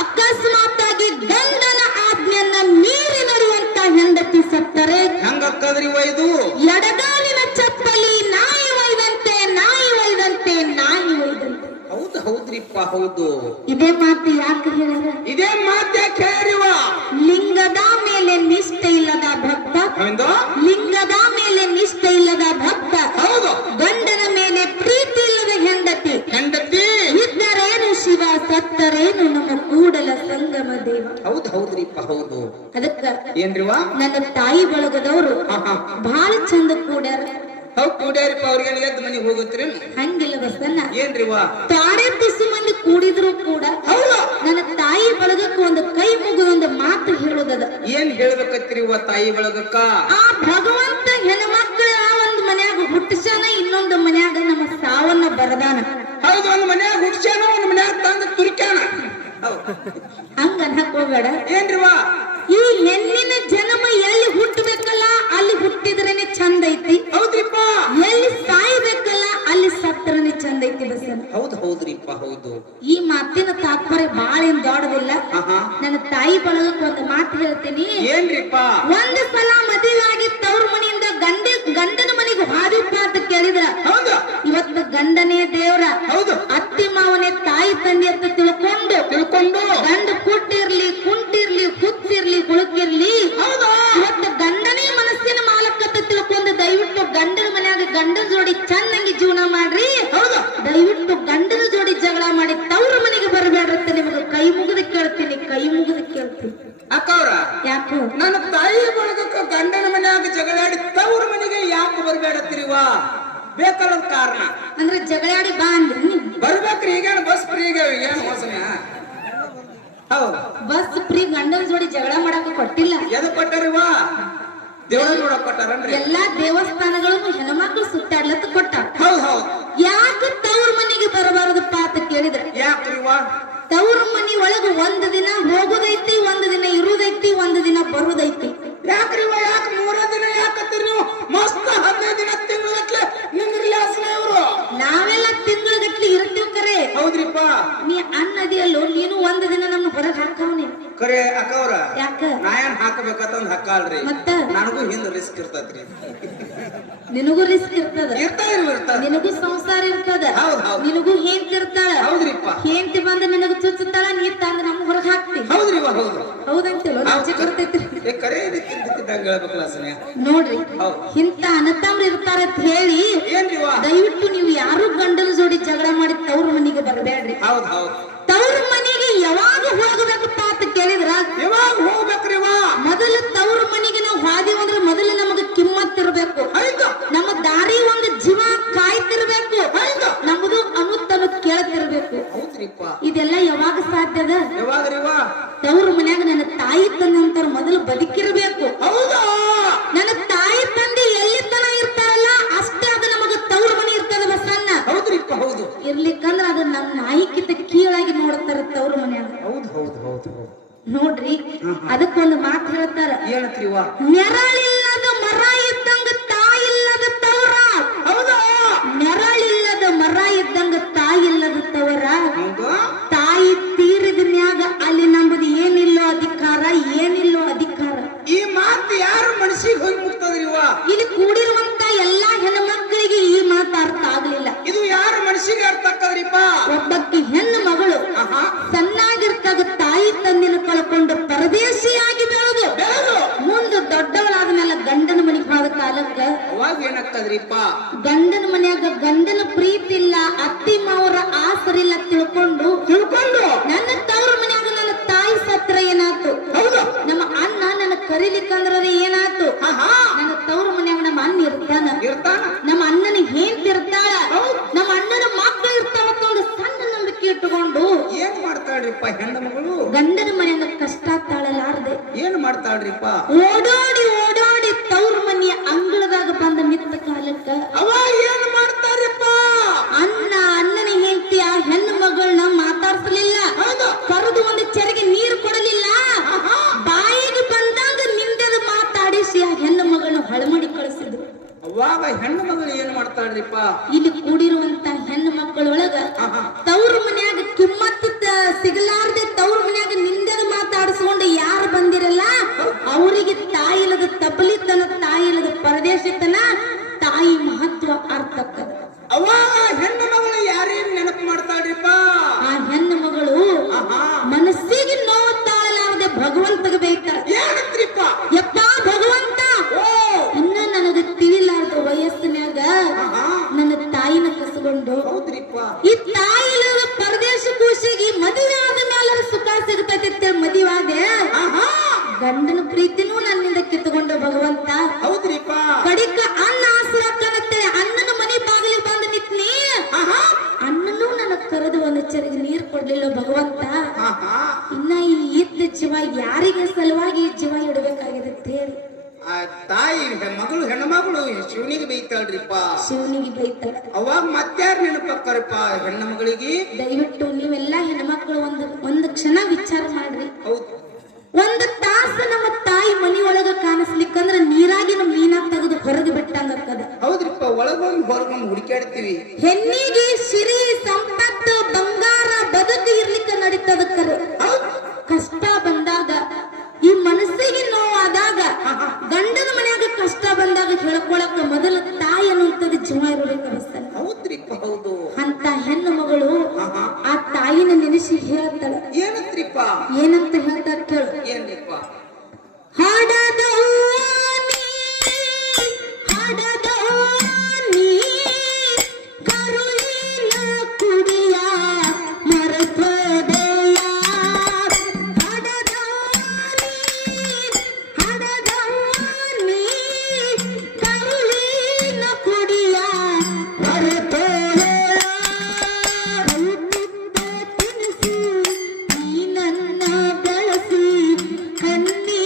ಅಕಸ್ಮಾತ್ ಆಗಿ ಗಂಡನ ಆಜ್ಞೆಯನ್ನ ಮೀರಿ ನಡೆಯುವಂತ ಹೆಂಡತಿ ಸತ್ತರೆ ಹೆಂಗಕ್ಕದ್ರಿವ ಇದು? ಎಡಗಾಲಿನ ಚಪ್ಪಲಿ ನಾಯಿ ಒಯ್ದಂತೆ, ನಾಯಿ ಒಯ್ದಂತೆ, ನಾಯಿ ಒಯ್ದಂತೆ. ಹೌದು ಹೌದ್ರಿಪ್ಪ ಹೌದು. ಇದೇ ಮಾತು ಯಾಕೆ ಹೇಳ್ಯಾರ? ಇದೇ ಮಾತ್ಯ ಕೇಳಿವ. ಲಿಂಗದ ಮೇಲೆ ನಿಷ್ಠೆ ಇಲ್ಲದ ಭಕ್ತ, ಲಿಂಗದ ಮೇಲೆ ನಿಷ್ಠೆ ಇಲ್ಲದ ಭಕ್ತ, ಹೌದು. ಗಂಡನ ಮೇಲೆ ಪ್ರೀತಿ ಇಲ್ಲದ ಹೆಂಡತಿ, ಹೆಂಡತಿ ಇದ್ದರೇನು ಶಿವ, ಸತ್ತರೇನು ನಮ್ಮ ಕೂಡಲ ಸಂಗಮ ದೇವ. ಹೌದು ಹೌದ್ರಿಪ್ಪ ಹೌದು. ಅದಕ್ಕ ಏನ್ರಿವಾ? ನನ್ನ ತಾಯಿ ಬಳಗದವರು ಬಹಳ ಚಂದ ಕೂಡ್ಯಾರ. ಹೌದ್ ಕೂಡ್ಯಾರಿಪ್ಪ. ಅವ್ರಿಗೆ ಎದ್ದು ಮನೆಗೆ ಹೋಗುತ್ತೀರಿ? ಹಂಗಿಲ್ಲ ಬಸನ್ನ. ಏನ್ರಿವಾ? ತಾಡೆ ತುಸು ಮಂದಿ ಕೂಡಿದ್ರು ಕೂಡ ಹೌದು. ನನ್ನ ತಾಯಿ ಬಳಗಕ್ಕೆ ಒಂದು ಕೈ ಮುಗಿದ ಒಂದು ಮಾತು ಹೇಳೋದದ. ಏನ್ ಹೇಳ್ಬೇಕತ್ರಿವ ತಾಯಿ ಬಳಗಕ್ಕ? ಆ ಭಗವಂತ ಹೆಣ್ಮಕ್ಳ ಒಂದು ಮನ್ಯಾಗ ಹುಟ್ಟಿಸ್ಯಾನ, ಇನ್ನೊಂದು ಮನ್ಯಾಗ ನಮ್ಮ ಸಾವನ್ನ ಬರದಾನ. ಹೌದು. ಒಂದ್ ಮನ್ಯಾಗ ಹುಡ್ಸ್ಯಾನ, ಒಂದ್ ಮನ್ಯಾಗ ತಂದು ತುರ್ಕ್ಯಾನ. ಹಂಗ ಅನ್ನಕ್ ಹೋಗ್ಬೇಡ. ಏನ್ರಿವಾ? ಈ ಹೆಣ್ಣಿನ ಜನ್ಮ ಎಲ್ಲಿ ಹುಟ್ಟಬೇಕಲ್ಲ ಅಲ್ಲಿ ಹುಟ್ಟಿದ್ರೇನೆ ಚಂದ ಐತಿ. ಹೌದ್ರಿಪ್ಪ. ಎಲ್ಲಿ ಸಾಯ್ಬೇಕಲ್ಲ ಅಲ್ಲಿ ಸತ್ರನೆ ಚಂದ ಐತಿ ಬಸನ್ನ. ಹೌದು ಹೌದ್ರಿಪ್ಪ ಹೌದು. ಈ ಮಾತಿನ ತಾತ್ಪರ್ಯ ಬಾಳ ಏನ್ ದೊಡ್ಡದಿಲ್ಲ. ನನ್ನ ತಾಯಿ ಬಳಗಕ್ಕೆ ಒಂದು ಮಾತು ಹೇಳ್ತೀನಿ. ಏನ್ರಿಪ್ಪ? ಒಂದು ಸಲ ಮದುವೆ ಆಗಿ ತವ್ರ ಮನೆಯಿಂದ ಗಂಡನ ಮನೆಗೆ ಹಾದಿಪ್ಪ ಅಂತ ಕೇಳಿದ್ರ, ಹೌದು. ಇವತ್ತು ಗಂಡನೇ ದೇವ್ರ, ಹೌದು. ಅತ್ತಿ ಮಾವನೇ ತಾಯಿ ತಂದೆ ಅಂತ ತಿಳ್ಕೊಂಡು ಗಂಡ ಕುಟ್ಟಿರ್ಲಿ, ಕುಂಟಿರ್ಲಿ, ಹುಚ್ಚಿರ್ಲಿ, ಹುಳುಕಿರ್ಲಿ, ಇವತ್ತು ಗಂಡನೇ ಮನಸ್ಸಿನ ಮಾಲಕತ್ತ ತಿಳ್ಕೊಂಡು ದಯವಿಟ್ಟು ಗಂಡನ ಮನ್ಯಾಗ ಗಂಡನ ಜೋಡಿ ಚೆನ್ನಾಗಿ ಜೀವನ ಮಾಡ್ರಿ. ದಯವಿಟ್ಟು ಗಂಡನ ಜೋಡಿ ಜಗಳ ಮಾಡಿ ತವ್ರ ಮನೆಗೆ ಬರಬೇಡ್ರಂತ ನಿಮಗೆ ಕೈ ಮುಗಿದು ಕೇಳ್ತೀನಿ, ಕೈ ಮುಗಿದು ಕೇಳ್ತೀನಿ. ಅಕ್ಕವ್ರ, ಯಾಕೋ ನನ್ನ ತಾಯಿ ಬಳಗಕ್ಕ ಗಂಡನ ಮನ್ಯಾಗ ಜಗಳಾಡಿ ತವ್ರ ಮನೆಗೆ ಯಾಕೆ ಬರ್ಬೇಡತ್ತೀರಿವ? ಬೇಕಲ್ಲ ಕಾರಣ. ಅಂದ್ರೆ ಜಗಳಾಡಿ ಬಾ ಅಂದ್ರಿ ಬರ್ಬೇಕ್ರಿ. ಈಗೇನು ಬಸ್ ಫ್ರೀ ಈಗ ಏನು ಮೋಸನ? ಹೌದು. ಬಸ್ ಫ್ರೀ ಗಂಡನ ಜೋಡಿ ಜಗಳ ಮಾಡಕ ಕೊಟ್ಟಿಲ್ಲ. ಎದು ಕೊಟ್ಟಾರಿವ? ದೇವರ ನೋಡಕ್ ಕೊಟ್ಟಾರನ್ರಿ? ಎಲ್ಲಾ ದೇವಸ್ಥಾನಗಳನ್ನು ಹೆಣ್ಮಕ್ಳು ಸುತ್ತಾಡ್ಲತ್ತ ಕೊಟ್ಟಾರ. ಹೌದು ಹೌದು. ಯಾಕೆ ತವ್ರ ಮನೆಗೆ ಬರಬಾರದಪ್ಪ ಅಂತ ಕೇಳಿದ್ರೆ, ಯಾಕ್ರಿವ? ತವ್ರ ಮನಿ ಒಳಗ ಒಂದು ದಿನ ಹೋಗುದೈತಿ, ಒಂದು ದಿನ ಇರುದೈತಿ, ಒಂದು ದಿನ ಬರುದೈತಿ. ಯಾಕ್ರಿವ? ಯಾಕೆ 3 ದಿನ ಯಾಕತ್ತೀರಿ ನೀವು? ಮಸ್ತ್ 15 ದಿನ ತಿಂಗಳಗಟ್ಲೆ ನಿಂದ್ರಲಿ ಆಸನ ಇವ್ರು. ನಾವೆಲ್ಲ ತಿಂಗಳಗಟ್ಲೆ ಇರ್ತೀವಿ ಕರೆ. ಹೌದ್ರಿಪ್ಪ. ನೀ ಅನ್ನದಿಯಲ್ಲೋ ನೀನು ಒಂದು ದಿನ ನಮ್ಮ ಹೊರಗೆ ಹಾಕವನಿ ಕರೆ ಅಕ್ಕವ್ರ. ಯಾಕ? ನಾ ಏನ್ ಹಾಕಬೇಕಂತ ಹಾಕಲ್ರಿ. ಮತ್ತ ನನಗೂ ಹಿಂದ್ ರಿಸ್ಕ್ ಇರ್ತೈತ್ರಿ. ನಿನಗೂ ರಿಸ್ಕ್ ಇರ್ತದ, ಇರ್ತದ. ನಿನಗೂ ಸಂಸಾರ ಇರ್ತದ, ಹೌದ್ ಹೌದ್. ನಿನಗೂ ಹೆಂಡತಿ ಇರ್ತಾಳ. ಹೌದ್ರಿಪ್ಪ. ಹೆಂಡತಿ ಬಂದ ನಿನಗ ಚುಚ್ಚುತ್ತಾಳ, ನೀ ತಂದ ನಮ್ಮ ಹೊರಗೆ ಹಾಕ್ತಿ. ಹೌದ್ರಿವ ಹೌದು. ಹೌದಂತೇಳೋ ಲಜ್ಜೆ ಬರ್ತೈತಿ. ಕರೆ ಇದಕ್ಕಿದ್ದಂಗ ಹೇಳ್ಬೇಕಲ್ಲ ಸಮಯ. ನೋಡ್ರಿ, ಹೌದ್. ಇಂತ ಅನತಾಮ್ರು ಇರ್ತಾರ ಅಂತ ಹೇಳಿ ಏನ್ರಿವ? ದಯವಿಟ್ಟು ನೀವು ಯಾರು ಗಂಡನ ಜೋಡಿ ಜಗಳ ಮಾಡಿ ತವ್ರ ಮನೆಗೆ ಬರಬೇಡ್ರಿ. ಹೌದ್ ಹೌದ್. ತವ್ರ ಮನೆಗೆ ಯಾವಾಗ ಹೋಗಬೇಕಪ್ಪ ಅಂತ ಕೇಳಿದ್ರ, ಯಾವಾಗ ಹೋಗ್ಬೇಕ್ರಿವ? ಮೊದಲು ತವ್ರ ಮನೆಗೆ ನಾವು ಹಾದಿ ಅಂದ್ರೆ ಮೊದಲು ನಮಗೆ ಕಿಮ್ಮತ್ ಇರ್ಬೇಕು. ಆಯ್ತು. ನಮ್ಮ ದಾರಿ ಒಂದು ಜೀವ ಕಾಯ್ತಿರ್ಬೇಕು. ಆಯ್ತು. ಹೌದ್ರಿಪ್ಪ. ಇದೆಲ್ಲ ಯಾವಾಗ ಸಾಧ್ಯದ? ಯಾವಾಗ್ರಿವ? ತವ್ರ ಮನ್ಯಾಗ ನನ್ನ ತಾಯಿ ತಂದಂತಾರ ಮೊದಲು ಬದುಕಿರ್ಬೇಕು. ಹೌದಾ? ನನ್ನ ತಾಯಿ ತಂದೆ ಎಲ್ಲಿ ತನ ಇರ್ತಾರಲ್ಲ ಅಷ್ಟೇ ಅದು ನಮಗ ತವ್ರ ಮನೆ ಇರ್ತದ ಬಸಣ್ಣ. ಹೌದ್ರಿಪ್ಪ, ಹೌದು. ಇರ್ಲಿಕ್ಕಂದ್ರ ಅದು ನಮ್ಮ ನಾಯಿಕಿತ ಕೀಳಾಗಿ ನೋಡ್ತಾರ ತವ್ರ ಮನ್ಯಾಗ. ಹೌದು ಹೌದು ಹೌದು ಹೌದು. ನೋಡ್ರಿ, ಅದಕ್ಕೊಂದು ಮಾತು ಹೇಳ್ತಾರ, ಏನತ್ರಿವ? ನೆರಳಿಲ್ಲದ ಮರ ಇದ್ದಂಗ ತಾಯಿಲ್ಲದ ತವರ. ಹೌದಾ? ನೆರಳಿಲ್ಲದ ಮರ ಇದ್ದಂಗ ತಾಯಿಲ್ಲದ ತವರ. ಹೌದು. ತಾಯಿ ತೀರಿದ ಮ್ಯಾಗ ಅಲ್ಲಿ ನಮ್ಮದು ಏನಿಲ್ಲೋ ಅಧಿಕಾರ, ಏನಿಲ್ಲೋ ಅಧಿಕಾರ. ಈ ಮಾತು ಯಾರು ಮನಸ್ಸಿಗೆ ಹೋಗಿ ಮುಟ್ತದ್ರಿವ? ಇಲ್ಲಿ ಕೂಡಿರುವಂತ ಎಲ್ಲಾ ಹೆಣ್ಮಕ್ಳಿಗೆ ಈ ಮಾತು ಅರ್ಥ ಆಗ್ಲಿಲ್ಲ. ಇದು ಯಾರ ಮನಸ್ಸಿಗೆ ಅರ್ಥ ಆಕ್ಕದ್ರಿಪ್ಪ? ಒಬ್ಬಕ್ಕಿ ಹೆಣ್ಣು ಮಗಳು ಸಣ್ಣಾಗಿರ್ತಾಗ ತಾಯಿ ತಂದಿನ ಕಳ್ಕೊಂಡು ಪರದೇಶಿಯಾಗಿ ಬೆಳೆದು ಮುಂದೆ ದೊಡ್ಡವಳಾದ ಮೇಲೆ ಗಂಡನ ಮನೆಗೆ ಹೋದ ಕಾಲಕ್ಕ ಅವಾಗ ಏನಾಗ್ತದ್ರಿಪ್ಪ? ಗಂಡನ ಮನ್ಯಾಗ ಗಂಡನ ಪ್ರೀತಿ ಇಲ್ಲ, ಅತ್ತಿ ಮಾವರ ಆಸರಿಲ್ಲ ತಿಳ್ಕೊಂಡು ನನ್ನ ತವ್ರ ಮನ್ಯಾಗ ನನ್ನ ತಾಯಿ ಸತ್ರ ಏನಾಯ್ತು, ನಮ್ಮ ಅಣ್ಣ ನನ್ನ ಕರೀಲಿಕ್ಕಂದ್ರ ಏನಾಯ್ತು, ನನ್ನ ತವ್ರ ಮನ್ಯಾಗ ನಮ್ಮ ಅಣ್ಣ ಇರ್ತಾನ, ನಮ್ಮ ಅಣ್ಣನ ಹೇಂತಿರ್ತಾಳ, ನಮ್ಮ ಅಣ್ಣನ ಮಕ್ಕಳು ಇರ್ತಾವ ಅಂತ ಒಂದು ಸಣ್ಣ ನಂಬಿಕೆ ಇಟ್ಟುಕೊಂಡು ಏನ್ ಮಾಡ್ತಾಳ್ರಿಪ್ಪ ಹೆಣ್ಣು ಮಗಳು? ಗಂಡನ ಮನ್ಯಾಗ ಕಷ್ಟ ತಾಳಲಾರದೆ ಏನ್ ಮಾಡ್ತಾಳ್ರಿಪ್ಪ? ಓಡೋಡಿ ಓಡೋಡಿ ತವ್ರ ಮನೆಯ ಅಂಗಳದಾಗ ಬಂದ ನಿಂತ ಕಾಲಕ್ಕ ಅವಾಗ ಏನ್ ಮಾಡ್ತಾರಿಪ್ಪ? ಅಣ್ಣನ ಹೆಂಡತಿ ಆ ಹೆಣ್ಣು ಮಗಳನ್ನ ಮಾತಾಡ್ಸಲಿಲ್ಲ, ಕರೆದು ಒಂದು ಚೆರಿಗೆ ನೀರು ಕೊಡಲಿಲ್ಲ, ಬಾಯಿಗೆ ಬಂದಾಗ ನಿಂದೆದು ಮಾತಾಡಿಸಿ ಆ ಹೆಣ್ಣು ಮಗಳನ್ನ ಹೊಳಮಡಿ ಕಳಿಸಿದ್ರು. ಅವಾಗ ಹೆಣ್ಣು ಮಗಳು ಏನ್ ಮಾಡ್ತಾಳ್ರಿಪ್ಪ? ಇಲ್ಲಿ ಕೂಡಿರುವಂತ ಹೆಣ್ಣು ಮಕ್ಕಳೊಳಗ ತವ್ರ ಮನ್ಯಾಗ ಕಿಮ್ಮತ್ತ ಸಿಗಲಾರ್ದೆ ತವ್ರ ಮನ್ಯಾಗ ನಿಂದೆದು ಮಾತಾಡಿಸ್ಕೊಂಡು ಯಾರು ಬಂದಿರಲ್ಲ ಅವರಿಗೆ ತಾಯಿಲದ ತಬಲಿತನ, ತಾಯಿಲದ ಪರದೇಶತನ, ತಾಯಿ ಮಹತ್ವ ಅರ್ಥಕ್ಕದ. ಅವಾಗ ಹೆಣ್ಣು ಮಗಳು ಯಾರೇನ್ ನೆನಪು ಮಾಡ್ತಾಳ್ರಿಪ್ಪ? ಆ ಹೆಣ್ಣು ಮಗಳು ಮನಸ್ಸಿಗೆ ನೋವು ತಾಳಲಾರದೆ ಭಗವಂತಗೆ ಬೈತಾಳ. ಏನಂತ್ರಿಪ್ಪ? ಯಪ್ಪ ಭಗವಂತ, ಇನ್ನ ನನಗೆ ತಿಳಿಲಾರ್ದ ವಯಸ್ಸಿನಾಗ ನನ್ನ ತಾಯಿನ ಕಸಗೊಂಡು ಹೌದ್ರಿಪ್ಪ. ಈ ತಾಯಿಲದ ಪರದೇಶ ಖುಷಿಗೆ ಮದುವೆ ಆದ ಮೇಲೆ ಸುಖ ಸಿಗ್ತೈತೆ ಮದುವಾದೆ, ಗಂಡನ ಪ್ರೀತಿನೂ ನನ್ನಿಂದ ಕಿತ್ತುಕೊಂಡ ಭಗವಂತ. ಹೌದ್ರಿಪ್ಪ. ಕಡಿಕ ಅನ್ನ ಆಸರಾಕನತ್ತೇಳಿ ಅಣ್ಣನ ಮನೆ ಬಾಗಿಲಿಗೆ ಬಂದು ನಿತ್ನಿ, ಅಣ್ಣನೂ ನನ್ನ ಕರೆದು ಒಂದು ಚೆರಿಗೆ ನೀರು ಕೊಡ್ಲಿಲ್ಲ ಭಗವಂತ. ಇನ್ನ ಈ ಇದ್ದ ಜೀವ ಯಾರಿಗೆ ಸಲುವಾಗಿ ಜೀವ ಇಡಬೇಕಾಗಿದೆ ಅಂತ ಹೇಳಿ ಆ ತಾಯಿ ಮಗಳು ಹೆಣ್ಣು ಮಗಳು ಶಿವನಿಗೆ ಬೈತಾಳ್ರಿಪ್ಪ. ಶಿವನಿಗೆ ಬೈತಾಳ. ಅವಾಗ ಮತ್ತಾರು ನೆನಪಕ್ಕರಪ್ಪ ಹೆಣ್ಣು ಮಗಳಿಗೆ? ದಯವಿಟ್ಟು ನೀವೆಲ್ಲಾ ಹೆಣ್ಮಕ್ಳು ಒಂದು ಕ್ಷಣ ವಿಚಾರ ಮಾಡ್ರಿ. ಹೌದು. ಒಂದು ತಾಸು ನಮ್ಮ ತಾಯಿ ಮನಿಯೊಳಗ ಕಾಣಿಸ್ಲಿಕ್ಕಂದ್ರ ನೀರಾಗಿನ ಮೀನಾ ತೆಗೆದು ಹೊರಗೆ ಬಿಟ್ಟಂಗಕ್ಕದ. ಹೌದ್ರಿಪ್ಪ. ಒಳಗೊಂದು ಹೊರಗೊಂದು ಹುಡುಕಾಡ್ತೀವಿ. ಹೆಣ್ಣಿಗೆ ಸಿರಿ ಸಂಪತ್ತು ಬಂಗಾರ ಬದುಕು ಇರ್ಲಿಕ್ಕೆ ನಡೀತದಕ್ಕರ. ಕಷ್ಟ ಬಂದಾಗ, ಈ ಮನಸ್ಸಿಗೆ ನೋವಾದಾಗ, ಗಂಡನ ಮನ್ಯಾಗ ಕಷ್ಟ ಬಂದಾಗ ಹೇಳ್ಕೊಳಕ ಮೊದಲ ತಾಯಿ ಅನ್ನುವಂಥದ್ದು ಜೀವ ಇರಬೇಕು ಅನಿಸ್ತಾನೆ. ಹೌದ್ರಿಪ್ಪ. ಹೌದು. ಅಂತ ಹೆಣ್ಣು ಮಗಳು ಆ ತಾಯಿನ ನೆನೆಸಿ ಹೇಳ್ತಾಳ. ಏನಂತ್ರಿಪ್ಪ? ಏನಂತ ಹೇಳ್ತಾರ ಕೇಳು. ಏನ್ರಿಪ್ಪ? ಹಾಡದವಾನಿ ಕರುಳಿನ ಕುಡಿಯ ಮರೆತೋದೆಯ, ಹಾಡದವಾನಿ ಕರುಳಿನ ಕುಡಿಯ ಮರೆತೋದೆಯ, ತಿನಿಸಿ ನೀ ನನ್ನ ಬೆಳೆಸಿ ಕಣ್ಣಿ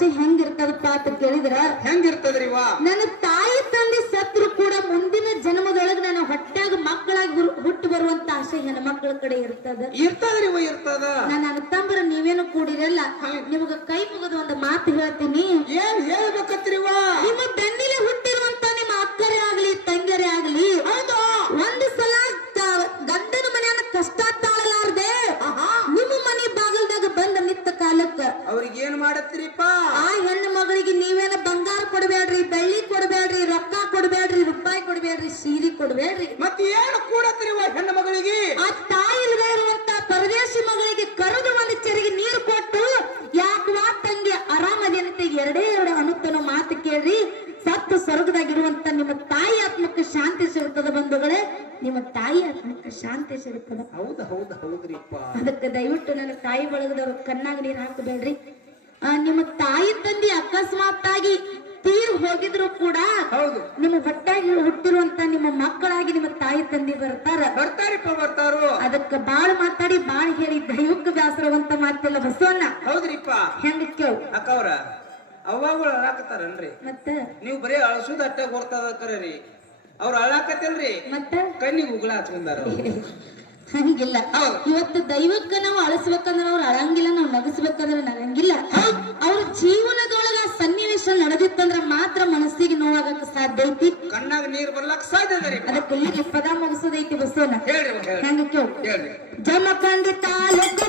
ಆಸೆ ಹೆಂಗಿರ್ತದಪ್ಪ ಅಂತ ಕೇಳಿದ್ರ ಹೆಂಗಿರ್ತದ್ರಿ ವಾ ನನ್ನ ತಾಯಿ ತಂದೆ ಸತ್ರು ಕೂಡ ಮುಂದಿನ ಜನ್ಮದೊಳಗೆ ನಾನು ಹೊಟ್ಟಾಗ ಮಕ್ಕಳಾಗಿ ಹುಟ್ಟು ಬರುವಂತ ಆಸೆ ಹೆಣ್ಣು ಮಕ್ಕಳ ಕಡೆ ಇರ್ತದ. ಇರ್ತದ್ರಿ ವಾ ಇರ್ತದ. ನನ್ನ ಅಣ್ಣತಂಬರ ನೀವೇನು ಕೂಡಿರಲ್ಲ, ನಿಮಗ ಕೈ ಮುಗಿದ ಒಂದು ಮಾತು ಹೇಳ್ತೀನಿ. ಏನ್ ಹೇಳ್ಬೇಕತ್ರಿ ವಾ ನಿಮ್ಮ ಬೆನ್ನಿಲೆ ಹುಟ್ಟಿರುವಂತ ನಿಮ್ಮ ಅಕ್ಕರೇ ಆಗ್ಲಿ ತಂಗಿಯರೇ ಆಗ್ಲಿ ಒಂದು ಸಲ ಗಂಡನ ಮನೆಯನ್ನ ಕಷ್ಟ ತಾಳಲಾರ್ದೆ ನಿಮ್ಮ ಮನೆ ಬಾಗಲ್ದಾಗ ಬಂದ ನಿತ್ತ ಕಾಲಕ್ಕ ಅವ್ರಿಗೆ ಏನ್ ಮಾಡತ್ರಿಪ್ಪ ಆ ಹೆಣ್ಣು ಮಗಳಿಗೆ ನೀವೇನ ಬಂಗಾರ ಕೊಡ್ಬೇಡ್ರಿ, ಬೆಳ್ಳಿ ಕೊಡ್ಬೇಡ್ರಿ, ರೊಕ್ಕ ಕೊಡ್ಬೇಡ್ರಿ, ರೂಪಾಯಿ ಕೊಡ್ಬೇಡ್ರಿ, ಸೀರೆ ಕೊಡ್ಬೇಡ್ರಿ. ಮತ್ತೆ ಏನು ಕೂಡತ್ರಿ ವಾ ಹೆಣ್ಣು ಮಗಳಿಗೆ ಆ ತಾಯಿ ಇಲ್ಲದೆ ಇರುವಂತ ಪರದೇಶಿ ಮಗಳಿಗೆ ಕರೆದು ಒಂದು ಚೆರಿಗೆ ನೀರು ಕೊಟ್ಟು ಯಾಕವಾ ತಂಗಿ ಆರಾಮದೇನಂತೆ ಎರಡೇ ಎರಡು ಅನ್ನುತ್ತನೋ ಮಾತು ಕೇಳ್ರಿ. ಸತ್ತು ಸ್ವರ್ಗದಾಗಿರುವಂತ ನಿಮ್ಮ ತಾಯಿ ಆತ್ಮಕ್ಕೆ ಶಾಂತಿ ಸಿಗುತ್ತದ ಬಂಧುಗಳೇ, ನಿಮ್ಮ ತಾಯಿ ಆತ್ಮಕ್ಕೆ ಶಾಂತಿ ಸಿಗುತ್ತದ. ಹೌದ್ರಿಪ್ಪ. ಅದಕ್ಕೆ ದಯವಿಟ್ಟು ನನ್ನ ತಾಯಿ ಬಳಗದವ್ರು ಕಣ್ಣಾಗ ನೀರು ಹಾಕಬೇಡ್ರಿ. ನಿಮ್ಮ ತಾಯಿ ತಂದೆ ಅಕಸ್ಮಾತ್ ಆಗಿ ತೀರ್ ಹೋಗಿದ್ರು ಕೂಡ ನಿಮ್ಮ ಹೊಟ್ಟಾಗಿ ಹುಟ್ಟಿರುವಂತ ನಿಮ್ಮ ಮಕ್ಕಳಾಗಿ ನಿಮ್ಮ ತಾಯಿ ತಂದೆ ಬರ್ತಾರೋ. ಅದಕ್ಕೆ ಬಾಳ ಮಾತಾಡಿ ಬಾಳ ಹೇಳಿ ದೈವಕ್ಕೆ ಬ್ಯಾಸರವಂತ ಮಾತಿಲ್ಲ ಬಸವಣ್ಣ. ಹೌದ್ರಿಪ್ಪ. ಹೆಂಗ ಕೇಳು ಅಕ್ಕವ್ರ ಅವ್ವಾಗಳು ಅಳಾಕತ್ತಾರನ್ರಿ, ಮತ್ತ ನೀವು ಬರೀ ಅಳಸುದ ಅಟ್ಟ ಬರ್ತದ ಕರೀ. ಅವ್ರ ಅಳಾಕತ್ತಲ್ರಿ, ಮತ್ತ ಕಣ್ಣಿಗೆ ಉಗುಳ ಹಚ್ಕೊಂಡಾರ. ಹಂಗಿಲ್ಲ. ಇವತ್ತು ದೈವಕ್ಕ ನಾವು ಅಳಿಸ್ಬೇಕಂದ್ರೆ ಅವ್ರು ಅಳಂಗಿಲ್ಲ, ನಾವು ನಗಸ್ಬೇಕಂದ್ರೆ ನಗಂಗಿಲ್ಲ. ಅವ್ರ ಜೀವನದೊಳಗ ಸನ್ನಿವೇಶ ನಡೆದಿತ್ತಂದ್ರ ಮಾತ್ರ ಮನಸ್ಸಿಗೆ ನೋವಾಗಕ್ಕೆ ಸಾಧ್ಯ ಐತಿ, ಕಣ್ಣಾಗ ನೀರ್ ಬರ್ಲಕ್ ಸಾಧ್ಯ ಅದರಿ. ಅದಕ್ಕೆ ಈಗ ಪದ ಮುಗಿಸೋದೈತಿ ಬಸವಣ್ಣ. ಹೇಳ್ರಿ ಹೆಂಗ ಕೇಳು. ಹೇಳ್ರಿ. ಜಮಖಂಡಿ ತಾಲೂಕು